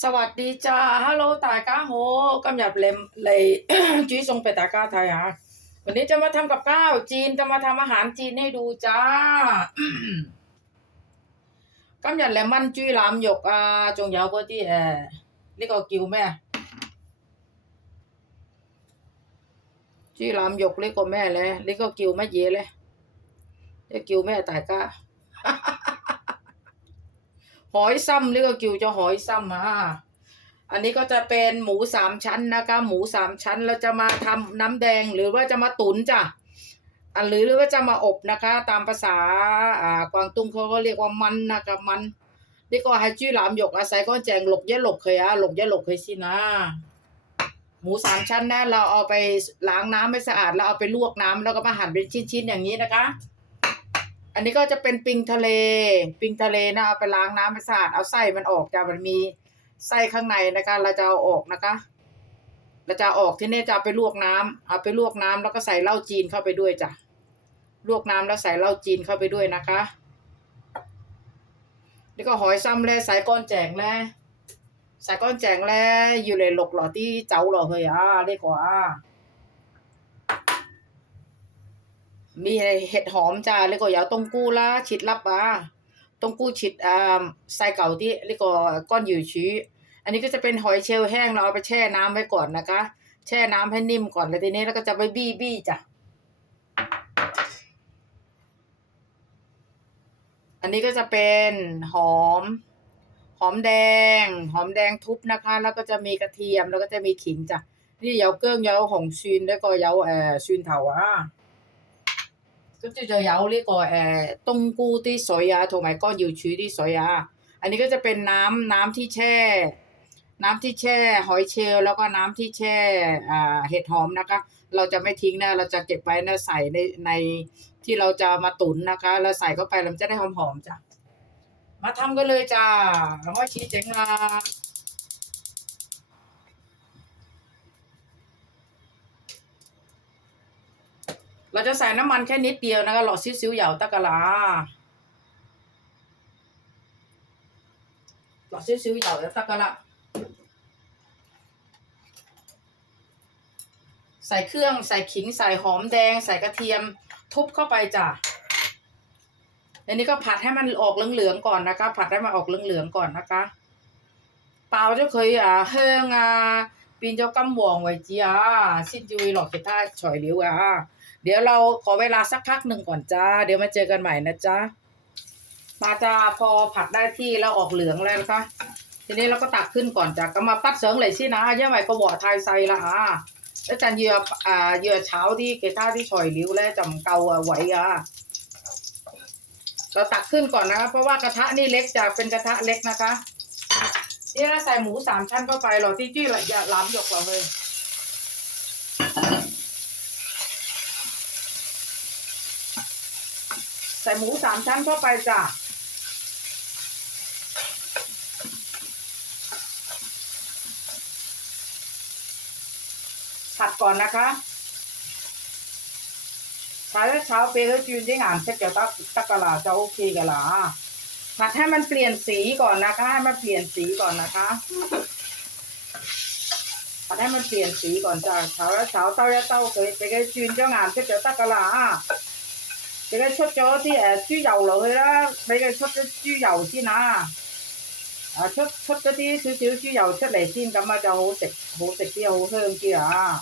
สวัสดีจ้าฮัลโหลตาก้าโหกำหยับเลมเลยจุ้ยทรงไปตาก้าไทยฮะวันนี้จะมาทำกับข้าวจีนจะมาทำอาหารจีนให้ดูจ้ากำหยัดแหลมมันจุ้ยลามหยกอาจงยาวเบอร์ที่แอร์นี่ก็กิวแม่จุ้ยลามหยกเล็กก็แม่เลยเล็กก็กิวแม่เย่เลยเล็กกิวแม่ตาก้า หอยซ้ำนี่ก็กิวจะหอยซ้ำอะอันนี้ก็จะเป็นหมูสามชั้นนะคะ หมูสามชั้นเราจะมาทำน้ำแดงหรือว่าจะมาตุ๋นจ้ะอันหรือหรือว่าจะมาอบนะคะ ตามภาษาอ่ากวางตุ้งเขาก็เรียกว่ามันนะคะมันนี่ก็ให้จื้อหลามหยกอาศัยก้อนแจงหลกเยอะหลกเคยอะหลกเยอะหลกเคยสินะ หมูสามชั้นนะเราเอาไปล้างน้ำให้สะอาดแล้วเอาไปลวกน้ำแล้วก็มาหั่นเป็นชิ้นๆอย่างนี้นะคะ อันนี้ก็จะเป็นปิงทะเล ปิงทะเลนะเอาไปล้างน้ำให้สะอาดเอาไส้มันออกจะมันมีไส้ข้างในนะคะ เราจะเอาออกนะคะเราจะออกที่นี่จะเอาไปลวกน้ำเอาไปลวกน้ำแล้วก็ใส่เหล้าจีนเข้าไปด้วยจ้ะลวกน้ำแล้วใส่เหล้าจีนเข้าไปด้วยนะคะนี่ก็หอยซ้ำแล่ใส่ก้อนแจงแล่ใส่ก้อนแจงแล่อยู่เลยหลกหล่อที่เจ้าหล่อเฮยอะเรียกว่า มีเห็ดหอมจ้าแล้วก็ยาวต้มกู้ละฉิดลับอะต้มกู้ฉิดอ่าไส้เก่าที่แล้วก็ก้อนอยู่ชี้อันนี้ก็จะเป็นหอยเชลล์แห้งเราเอาไปแช่น้ำไว้ก่อนนะคะ แช่น้ำให้นิ่มก่อนแล้วทีนี้แล้วก็จะไปบี้บี้จ้ะอันนี้ก็จะเป็นหอม หอมแดง หอมแดงทุบนะคะ แล้วก็จะมีกระเทียมแล้วก็จะมีขิงจ้ะนี่เยาเกลื้องเยาหงซีนแล้วก็เยาเอ่อซีนเถาอะ 住就有呢、个诶、呃、冬菇啲水啊，同埋干瑶柱啲水啊。อันนี้ก็จะเป็นน้ำน้ำที่แช่ น้ำที่แช่หอยเชลล์แล้วก็น้ำที่แช่อ่าเห็ดหอมนะคะ เราจะไม่ทิ้งนะเราจะเก็บไว้นะใส่ในในที่เราจะมาตุ๋นนะคะ เราใส่เข้าไปเราจะได้หอมๆจ้ะมาทำกันเลยจ้าแล้วก็ชี้เจ๋งละ เราจะใส่น้ำมันแค่นิดเดียวนะคะหลอดซิ้วๆเหยาวตะกะลาหลอดซิ้วๆเหยาวตะกะลาใส่เครื่องใส่ขิงใส่หอมแดง ใส่กระเทียมทุบเข้าไปจ้ะอันนี้ก็ผัดให้มันออกเหลืองๆก่อนนะคะ ผัดให้มันออกเหลืองๆก่อนนะคะเปล่าจะเคยอ่าเฮงอะปีนเจ้ากำวองไว้จีอะสิ้นยุยหลอกเกต้าฉอยเลียวอะ เดี๋ยวเราขอเวลาสักพักหนึ่งก่อนจ้า เดี๋ยวมาเจอกันใหม่นะจ้ามาจ้าพอผัดได้ที่แล้วออกเหลืองแล้วนะคะ ทีนี้เราก็ตักขึ้นก่อนจ้าก็มาปัดเสริงเลยสินะย่าใหม่ก็บอกไทยไซละอะแล้วจันเยื่ออ่าเยื่อเช้าที่เกท่าที่ชอยริ้วและวจำเกาไหวอะเราตักขึ้นก่อนนะคะ เพราะว่ากระทะนี่เล็กจ้ะเป็นกระทะเล็กนะคะนี่เราใส่หมูสามชั้นเข้าไปหรอที่จี้ลหลามหยกเราเลย ส่หมูสามชั้นเข้าไปจ้ะผัดก่อนนะคะถ้าเช้าเปรี้ยวจืนได้งานเช็คเกี่ยวกับตะกลาจะโอเคกันหรอผัดให้มันเปลี่ยนสีก่อนนะคะ ให้มันเปลี่ยนสีก่อนนะคะผัดให้มันเปลี่ยนสีก่อนจ้ะเช้าเช้าเต้าเต้าเคยไปจืนเจ้างานเช็คเกี่ยวกับตะกลา 俾佢出咗啲誒豬油落去啦俾佢出咗豬油先啊啊出出嗰啲少少豬油出嚟先咁啊就好食好食啲好香啲啊！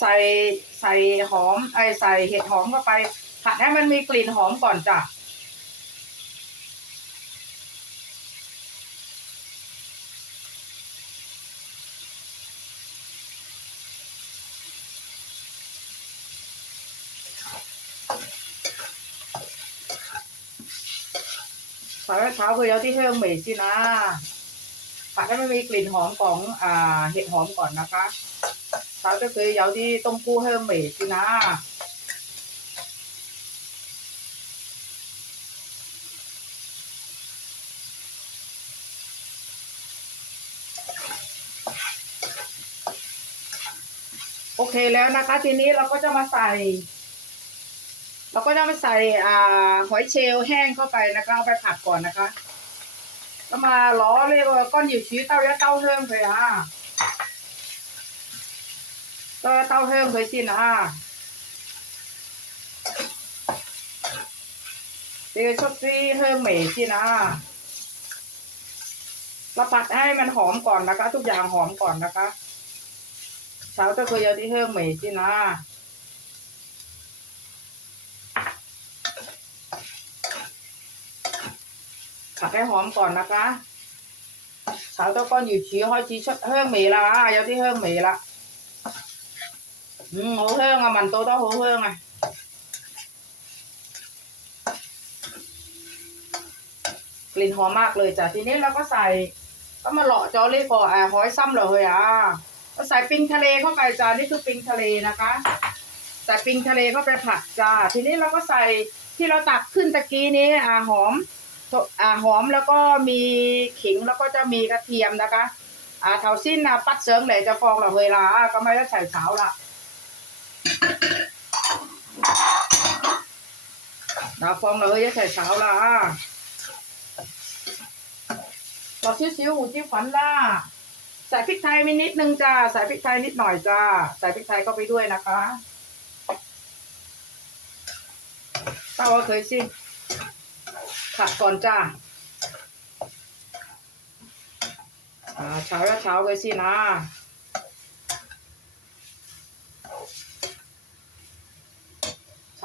ใส่ใส่หอมไอใส่เห็ดหอมเข้าไป ผัดให้มันมีกลิ่นหอมก่อนจ้ะผัดให้เท้าคือเราที่เพิ่มเหม็สินะผัดให้มันมีกลิ่นหอมของอ่าเห็ดหอมก่อนนะคะ เช้าก็คือเอาที่ต้มกู้เฮิ่งเหมยสินะโอเคแล้วนะคะ ทีนี้เราก็จะมาใส่ เราก็จะมาใส่อ่าหอยเชลล์แห้งเข้าไปนะคะเอาไปผัดก่อนนะคะ ก็มาล้อเลยว่าก้อนอยู่ชี้เต้าเยอะเต้าเฮิ่มเลยอะ ก็เต้าเฮิ่มเลยสินะเดี๋ยวชดที่เฮิ่มเหม่สินะเราผัดให้มันหอมก่อนนะคะ ทุกอย่างหอมก่อนนะคะเช้าตะกุยเอาที่เฮิ่มเหม่สินะ ผัดให้หอมก่อนนะคะ炒到干瑶柱 อืมโหเฮิงอะมันโตโตโหเฮิอะกลิ่นหอมมากเลยจ้ะทีนี้เราก็ใส่ ก็มาเลาะจอรี่ก่อนอะหอยซ้ำเหรอเฮ้ยอะก็ใส่ปิงทะเลเข้าไปจ้านี่คือปิงทะเลนะคะใส่ปิงทะเลเข้าไปผัดจ้าทีนี้เราก็ใส่ที่เราตักขึ้นตะกี้นี้อ่าหอมอ่าหอมแล้วก็มีขิงแล้วก็จะมีกระเทียมนะคะ อ่าเถาสิ้นนะปัดเสริงเหยจะฟองเหรอเฮ้ยละก็ไม่ต้องใส่เสาละ ดาฟองเราจะใส่เช้าละเราซิ้วๆหูจิ้มขวัญล่าใส่พริกไทยไปนิดนึงจ้า ใส่พริกไทยนิดหน่อยจ้า ใส่พริกไทยเข้าไปด้วยนะคะเต้าว่าเคยสิผัดก่อนจ้าอ่าเช้าแล้วเช้าเลยสินะ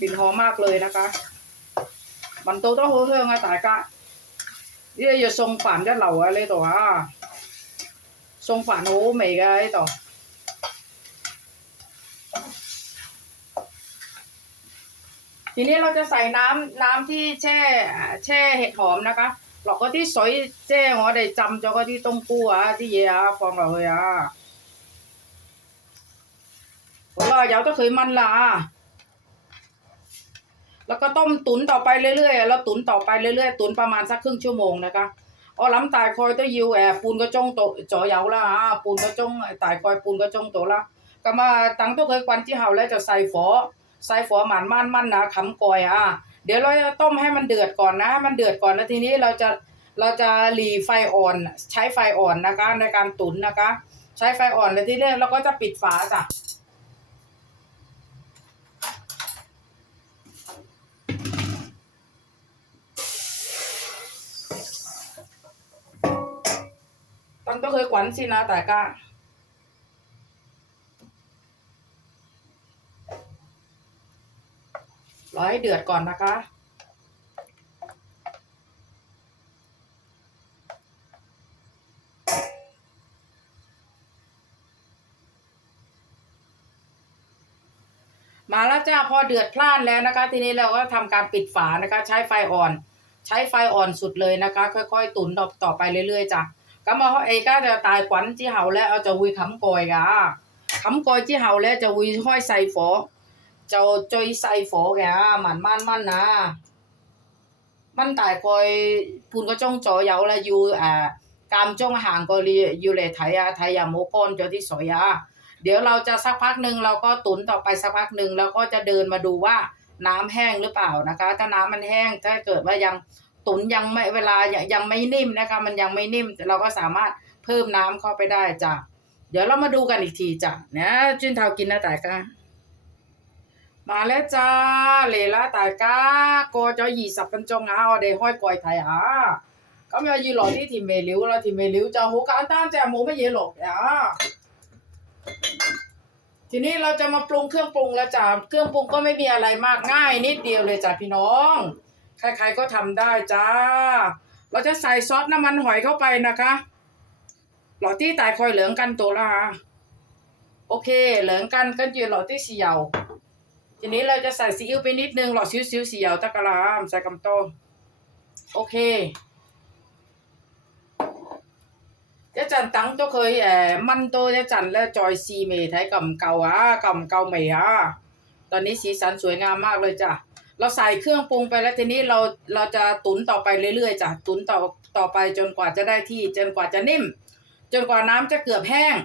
กลิ่นหอมมากเลยนะคะมันโตต้องโหเฮืองอะตายกะนี่ย่าทรงฝันจะเหล่าอะไรตัวอะทรงฝันโอ้ไม่กไอต่อทีนี้เราจะใส่น้ำน้ำที่แช่แช่เห็ดหอมนะคะเราก็ที่สอยแจ้หัวได้จำจะก็ที่ต้มกู้อะที่เยอะฟองเราเลยอะผมว่าเดี๋ยวก็เคยมันละ แล้วก็ต้มตุ๋นต่อไปเรื่อยๆ แล้วตุ๋นต่อไปเรื่อยๆ ตุ๋นประมาณสักครึ่งชั่วโมงนะคะอ๋อล้ำตายคอยตัวยิวแอบปูนก็จ้องโตจ่อเหยาละอะปูนก็จ้องตายคอยปูนก็จ้องโตละก็มาตั้งตัวเคยควันที่เฮาแล้วจะใส่ฝอใส่ฝอหมันมันมันนะขำกอยอะเดี๋ยวเราจะต้มให้มันเดือดก่อนนะให้มันเดือดก่อนแล้วทีนี้เราจะเราจะหลีไฟอ่อน ใช้ไฟอ่อนนะคะในการตุ๋นนะคะ ใช้ไฟอ่อนแล้วทีนี้เราก็จะปิดฝาจ้ะ ตั้งต้องเคยขวัญสินะแต่ก็รอให้เดือดก่อนนะคะ มาแล้วจ้าพอเดือดพล่านแล้วนะคะ ทีนี้เราก็ทำการปิดฝานะคะ ใช้ไฟอ่อน ใช้ไฟอ่อนสุดเลยนะคะ ค่อย ๆ ตุ๋นต่อต่อไปเรื่อยๆจ้ะ ก็มาเขาเองก็จะตายขวัญจีเห่าแล้วเอาจะวุยขำกอยกะขำกอยจีเห่าแล้วจะวุยห้อยใส่ฝอ 就最细火嘅，慢慢炆啊，炆大概半个钟左右啦，要诶间中行过你要嚟睇啊，睇有冇干咗啲水啊。เดี๋ยวเราจะสักพักหนึ่งเราก็ตุ๋นต่อไปสักพักหนึ่งแล้วก็จะเดินมาดูว่าน้ำแห้งหรือเปล่านะคะ ถ้าน้ำมันแห้งถ้าเกิดว่ายัง ตุนยังไม่เวลายังไม่นิ่มนะคะ มันยังไม่นิ่มเราก็สามารถเพิ่มน้ำเข้าไปได้จ้ะเดี๋ยวเรามาดูกันอีกทีจ้ะเนี่ะจุนเทากินนะแต่กามาแล้วจ้าเลล่าตายกาโกจะยี่สับกันจงอาเดห้อยกอยไทยอาก็มียู่หลอที่ทีเมลิวแล้วทีเมลิวจะหูการตามแจมูไม่เยหลบอะทีนี้เราจะมาปรุงเครื่องปรุงแล้วจ้ะเครื่องปรุงก็ไม่มีอะไรมากง่ายนิดเดียวเลยจ้ะพี่น้อง ใครๆก็ทำได้จ้า เราจะใส่ซอสน้ำมันหอยเข้าไปนะคะหลอดที่ตายคอยเหลืองกันตัวละโอเค เหลืองกันกันจืดหลอดที่เสียว ทีนี้เราจะใส่ซีอิ๊วไปนิดนึงหลอดซิวซิวเสียวตะกะลามใส่กำโตโอเคจะจันตั้งตัวเคยแอมันโตจะจันและจอยซีเมไทยกำเก่าอะกำเก่าใหมอะตอนนี้สีสันสวยงามมากเลยจ้ะ เราใส่เครื่องปรุงไปแล้วทีนี้เราเราจะตุ๋นต่อไปเรื่อยๆจ้ะตุ๋นต่อต่อไปจนกว่าจะได้ที่ จนกว่าจะนิ่ม จนกว่าน้ำจะเกือบแห้ง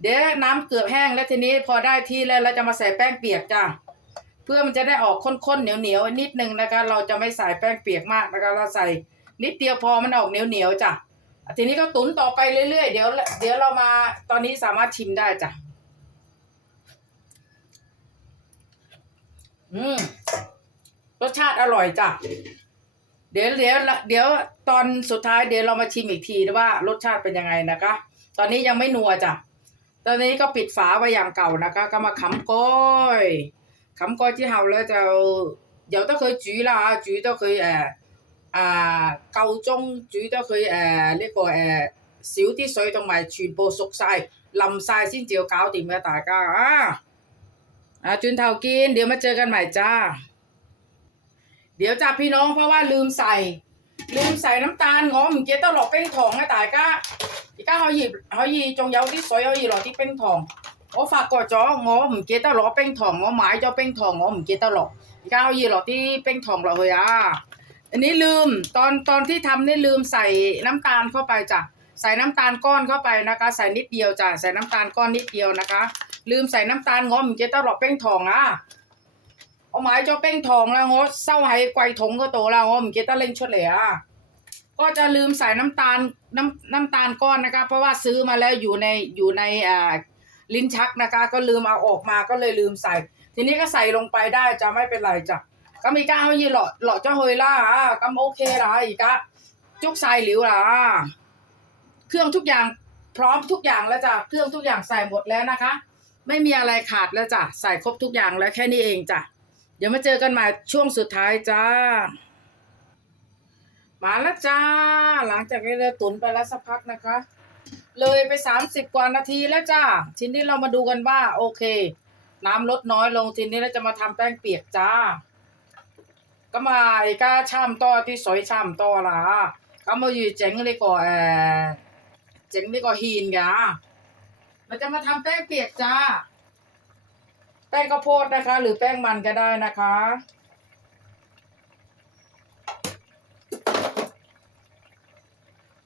เดี๋ยวน้ำเกือบแห้งแล้วทีนี้พอได้ที่แล้วเราจะมาใส่แป้งเปียกจ้ะเพื่อมันจะได้ออกข้นๆเหนียวๆนิดนึงนะคะ เราจะไม่ใส่แป้งเปียกมากนะคะ เราใส่นิดเดียวพอมันออกเหนียวๆจ้ะทีนี้ก็ตุ๋นต่อไปเรื่อยๆเดี๋ยวเดี๋ยวเรามาตอนนี้สามารถชิมได้จ้ะ อืม รสชาติอร่อยจ้ะ เดี๋ยวเดี๋ยวเดี๋ยวตอนสุดท้ายเดี๋ยวเรามาชิมอีกทีนะว่ารสชาติเป็นยังไงนะคะ ตอนนี้ยังไม่นัวจ้ะ ตอนนี้ก็ปิดฝาไว้อย่างเก่านะคะ ก็มาขำก้อยขำก้อย之后咧就由得佢煮啦吓，煮得佢诶啊够钟，煮得佢诶呢个诶少啲水同埋全部熟晒淋晒先至要搞掂嘅大家啊！ อาจุนเทากิน เดี๋ยวมาเจอกันใหม่จ้า เดี๋ยวจับพี่น้องเพราะว่าลืมใส่ ลืมใส่น้ำตาลงอมเกียต้องหลอกเป้งทองนะตายก้าอีก้าเขาหยิบเขาหยีจงเยาที่สอยเขาหยีหลอกที่เป็งทองโอ้ฝากกอดจ้องอมเกตหลอกเป็งทองงอหมายจ้าเป็งทองงอมเกตหลอกอีก้าเขาหยีหลอกที่เป็งทองหลอกเลยอะอันนี้ลืมตอนตอนที่ทำนี่ลืมใส่น้ำตาลเข้าไปจ้ะใส่น้ำตาลก้อนเข้าไปนะคะ ใส่นิดเดียวจ้ะใส่น้ำตาลก้อนนิดเดียวนะคะ ลืมใส่น้ำตาลงอมเจต้าหลอกเป้งทองอะเอาหมายเจ้าเป้งทองแล้วงดเศร้าไห้ไกวถงก็โตแล้วงอมเจ้าเล่งชดเล่ะก็จะลืมใส่น้ำตาลน้ำน้ำตาลก้อนนะคะ เพราะว่าซื้อมาแล้วอยู่ในอยู่ในอ่าลิ้นชักนะคะ ก็ลืมเอาออกมาก็เลยลืมใส่ ทีนี้ก็ใส่ลงไปได้จะไม่เป็นไรจ้ะก็มีก้าเขายีหล่อหล่อเจ้าเฮยล่ะก็โอเคละอีกะจุกใส่หลิวละเครื่องทุกอย่างพร้อมทุกอย่างแล้วจ้ะเครื่องทุกอย่างใส่หมดแล้วนะคะ ไม่มีอะไรขาดแล้วจ้ะใส่ครบทุกอย่างแล้วแค่นี้เองจ้ะเดี๋ยวมาเจอกันใหม่ช่วงสุดท้ายจ้า มาแล้วจ้า หลังจากที่เราตุนไปแล้วสักพักนะคะ เลยไปสามสิบกว่านาทีแล้วจ้าทีนี้เรามาดูกันว่า โอเค น้ำลดน้อยลงทีนี้เราจะมาทำแป้งเปียกจ้า ก็มาไอ้ก้าช่ำต่อที่สอยช่ำต่อละก็มาอยู่เจ๋งเลยก็เออเจ๋งเลยก็ฮีนกะ เราจะมาทำแป้งเปียกจ้า แป้งข้าวโพดนะคะ หรือแป้งมันก็ได้นะคะ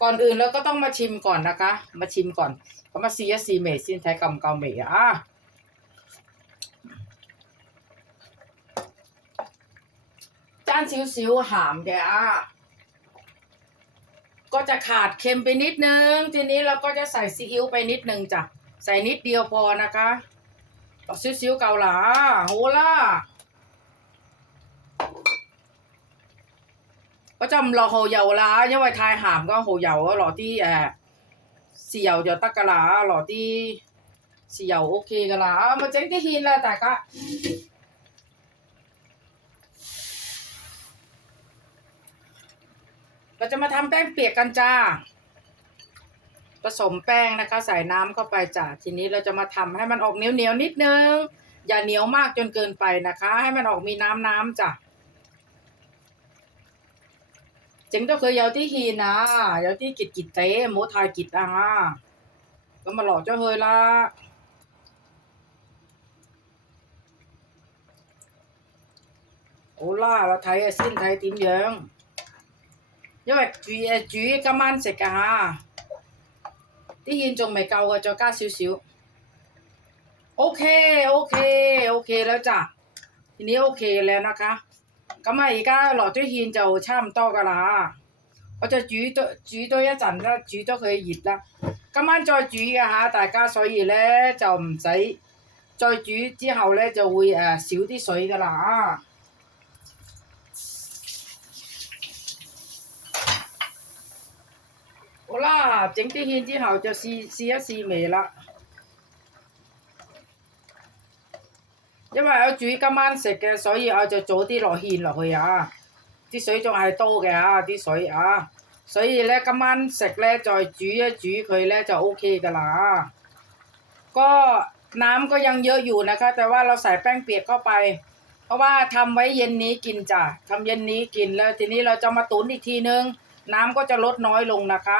ก่อนอื่นเราก็ต้องมาชิมก่อนนะคะ มาชิมก่อนก็มาซีซีเมซินไทยกำเกาเมอะจานสิวๆหามแกอะก็จะขาดเค็มไปนิดนึง ทีนี้เราก็จะใส่ซีอิ๊วไปนิดนึงจ้ะ ใส่นิดเดียวพอนะคะต่อซิ้วๆเกาหลาโหล่าก็จำรอโหเยาละาเนี่ยไว้ทายหามก็โหเยาหล่อที่แอเสี่ยวเดี๋ยวตะกะลาหล่อที่เสี่ยวโอเคกะลามาเจ๊งที่หินแล้วแต่ก็เราจะมาทำแป้งเปียกกันจ้า ผสมแป้งนะคะ ใส่น้ำเข้าไปจ้ะทีนี้เราจะมาทำให้มันออกเหนียวเหนียวนิดนึง อย่าเหนียวมากจนเกินไปนะคะ ให้มันออกมีน้ำน้ำจ้ะจึงต้องเคยเยาที่ฮีนะเยาที่กิดกิดเต้โมทายกิดอะก็มาหลอกเจ้าเฮยละโอล่าเราไทยสิ้นไทยติมเยิงยอดจีเอจีกามันเสกอะ คะ 咁啊，而家落咗芡就差唔多噶啦，我就煮多煮多一陣啦，煮咗佢熱啦。今晚再煮嘅嚇，大家所以咧就唔使 再煮之後咧就會誒、呃少啲水噶啦啊。 好啦，整啲芡之后就试试一试味啦。因为我煮今晚食嘅，所以我就早啲落芡落去啊。啲水仲系多嘅啊，啲水啊，所以咧今晚食咧再煮一煮佢咧就 O K 噶啦啊。ก็น้ำก็ยังเยอะอยู่นะคะ แต่ว่าเราใส่แป้งเปียกเข้าไป เพราะว่าทำไว้เย็นนี้กินจ้ะทำเย็นนี้กินแล้วทีนี้เราจะมาตุนอีกทีนึง น้ำก็จะลดน้อยลงนะคะ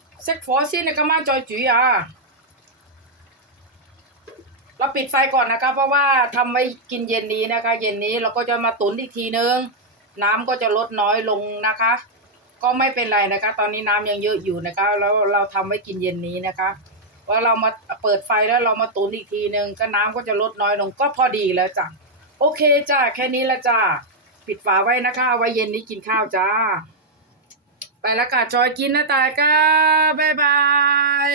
เซ็กฟอสซี่ในก็มาจอยจุ๋อะเราปิดไฟก่อนนะคะเพราะว่าทำไว้กินเย็นนี้นะคะ เย็นนี้เราก็จะมาตุ๋นอีกทีนึง น้ำก็จะลดน้อยลงนะคะ ก็ไม่เป็นไรนะคะ ตอนนี้น้ำยังเยอะอยู่นะคะ แล้วเราทำไว้กินเย็นนี้นะคะว่าเรามาเปิดไฟแล้วเรามาตุ๋นอีกทีนึงก็น้ำก็จะลดน้อยลงก็พอดีแล้วจ้ะโอเคจ้าแค่นี้ละจ้าปิดฝาไว้นะคะไว้เย็นนี้กินข้าวจ้า ไปแล้วค่ะจอยกินนะตายก้าบ๊ายบาย